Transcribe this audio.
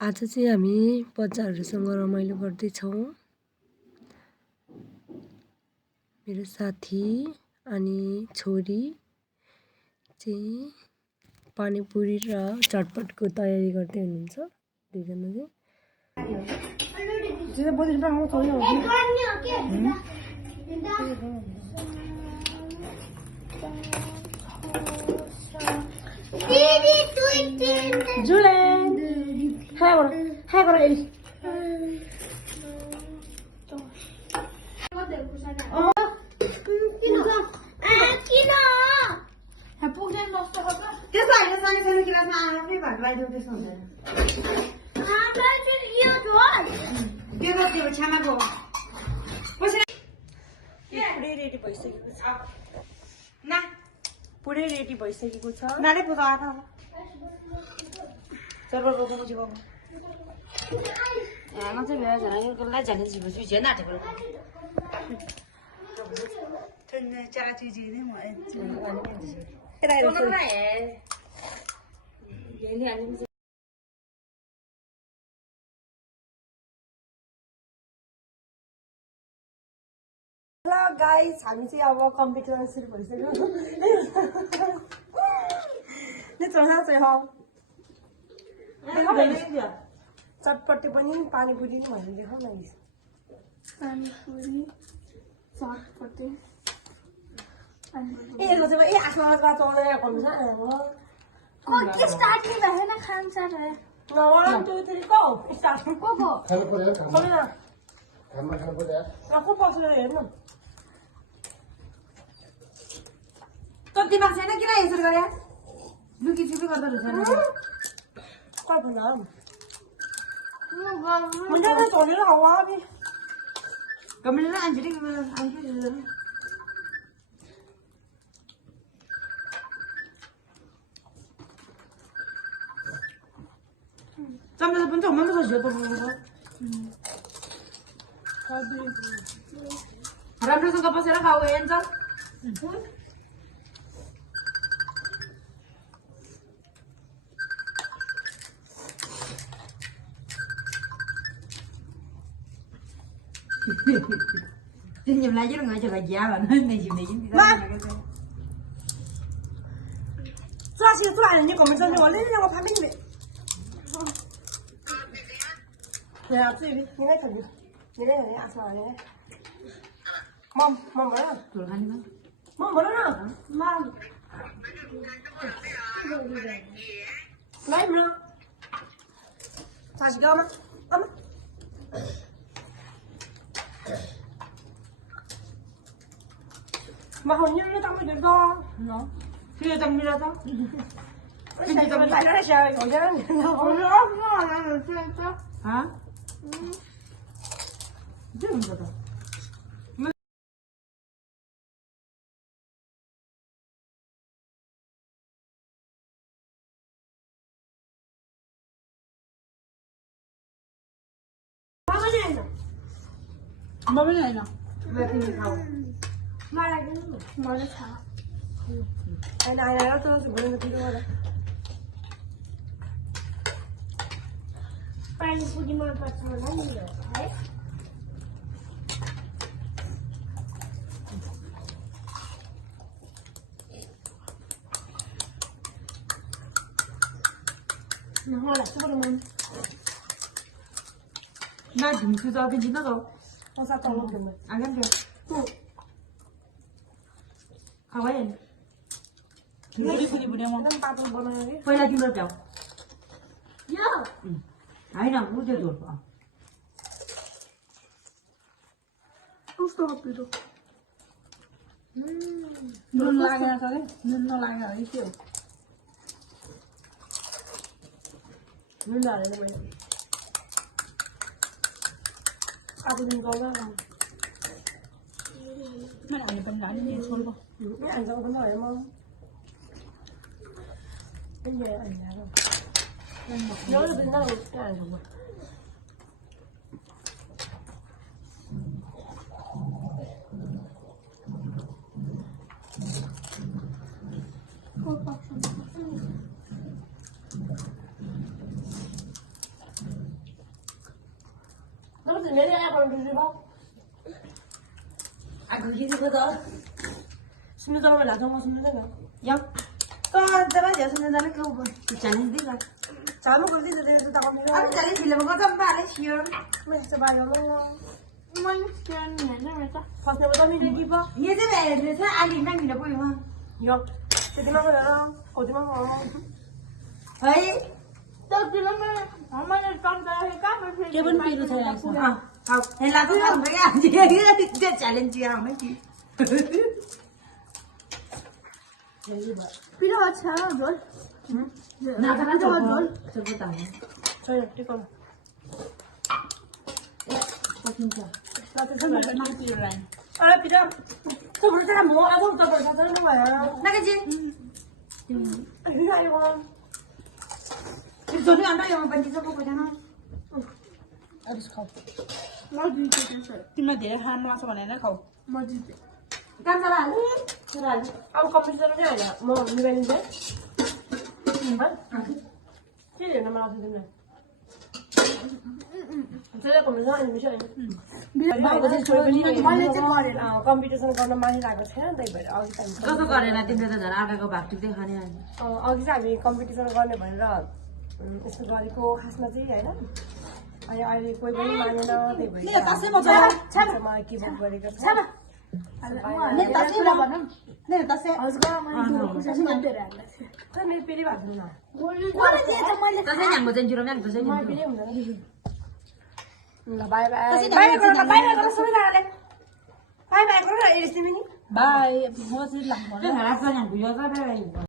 आज चाहिँ हामी बच्चाहरूसँग रमाइलो गर्दैछौँ। मेरो साथी अनि छोरी चाहिँ पानीपुरी र चटपटको तयारी गर्दै हुनुहुन्छ। दुईजना Julen, hai kau Eli. पुरै रेडी भइसकेको छ। नाले पुरा आटा सर्वर को मुझे बाबू म चाहिँ भ्या जाने कसलाई जाने जिबो छु झेन आटेको ठन्ने चारा चीज नि म Hello guys, हामी चाहिँ अब कम्प्युटर सुरु भइसक्यो। ले चौथा चाहिँ हो। चटपटे पनि पानीपुरी नि भनेर देखाउ न। पानीपुरी चटपटे ए यो चाहिँ ए आफ्नो आजमा चौडा गर्नु छ। को स्टार्ट नि भएन खान स्टार्ट भयो। न 1 2 3 गो स्टार्ट को खानु पर्यो खानु पर्यो। को पछिल्लो हेर्नु तो दिमाग छैन किन यसरी गरे लुकी छुपी गर्दा रहेछ नि कल भन्दा हुन्छ नि छोडेर हावा अब कमेला आन्जरी चम्चा पनि त मम्मी खोज्यो त राम्रोसँग बसेर खाऊ हेर्छ Nhìn lại chứ người cho bà già là nên này dìm này dính gì đó. Sao xíu tôi lại như còn mình dân rồi lấy nhau phá mình vậy. Nè, chị đi, như thế thử đi. Như thế này ăn sao này. Mom mới à? Rồi ăn đi. Mom mới đó. Mom. Lấy mà. Sao chị đâu mà? Ấm. Mà hầu như nó trong cái đứa to nó kia trong như là đó cái gì trong lại nó là trời còn chứ nó là chơi hả chứ không được bao cái này nè về thì không mai lại cái mới nó thả này nó tôi sử dụng một tí thôi đấy panipuri मन पर्छ होला नि है होला super मन ना ढुम्छु त अघि दिन गयो पैसा त लग्दैन आगन के खावाइ पुरी पुरी पुरी म एकदम पातलो बनायो के पहिला तिम्रो जाऊ यो हैन उठे जोड कस्तो हप्पिलो नुन लागेन छ रे नुन नलागेन है के हो नुन हालेन मैले आधा दिन गयो मैले हाल्ने पनि हाल्ने नि छोड्को ए हाल्छ पनि भयो म पनि हाल्ने No, no, no, no. 里面的爱好就是吧？그 기술보다 순대 잡으면 나중에 순대 잡아. 야, 또 저런 여수는 나는 그거 뭐 잘하는 데가. 잘못 그렇게 돼서 다 가면. 아니 잘해 빌려면 거좀 말해 쉬어. 뭐 봐요 뭐. Mình chơi này nó rồi ta. 파스타보다 미리 입어. 예전에 내 아니 난이라 보이마. 이거 제대로 하면 거짓말 마. 어이, Tôi chỉ lắm á. Không mấy con ta hay cá phải phi. Cái bên kia nó thay làm sao? 아, 아, 헬라도 한 거야. 이게 진짜 챌린지야, 맞지? Phi nó sao rồi? 나가라 저거. 저거다. 저희 이거. 진짜. 나도 Cái một cái năm triệu này. 아, 비자. 저 우리 사람 뭐 아무것도 다 사는 거야. 나가지? 그게 아니고. 저리 안 나요. 반지 저거 보잖아. 알았어, 가. Nó đi chơi cái sự. Nhưng mà để hai nó sau này nó không. Mà đi chơi. 깜짝아. 그래. 아무 컴퓨터는 게 아니야. 뭐 이벤인데? 필요 남아 되네. 제가 컴퓨터 아니면 미션. Bao giờ chơi với nhau bao giờ chơi qua đây là. 컴퓨터는 거는 많이 나고 채는데 이거 아기 때. 그거 거래나 띵데다 나가고 막죽대 하네. अघि चाहिँ हामी competition गर्ने भनेर यस्तो गरेको खासमा चाहिँ होइन अनि अहिले कोही पनि मानेन त्यही भएर मलाई के बुक गरेको छ Nên ta sẽ là bọn nó. 네, 따세. Azga mà đi cũng sẽ nhận được rồi. तर मेरो पेरि भएको छैन Quá là dễ cho mày là. 따세 양보 전 주로 양 따세 मलाई 양. पेरि हुँदैन ल बाई बाई बाई गर सबैजनाले बाई बाई गर यस्तो नि Bye, mua gì làm món 그 알았어, 양 부여가 돼.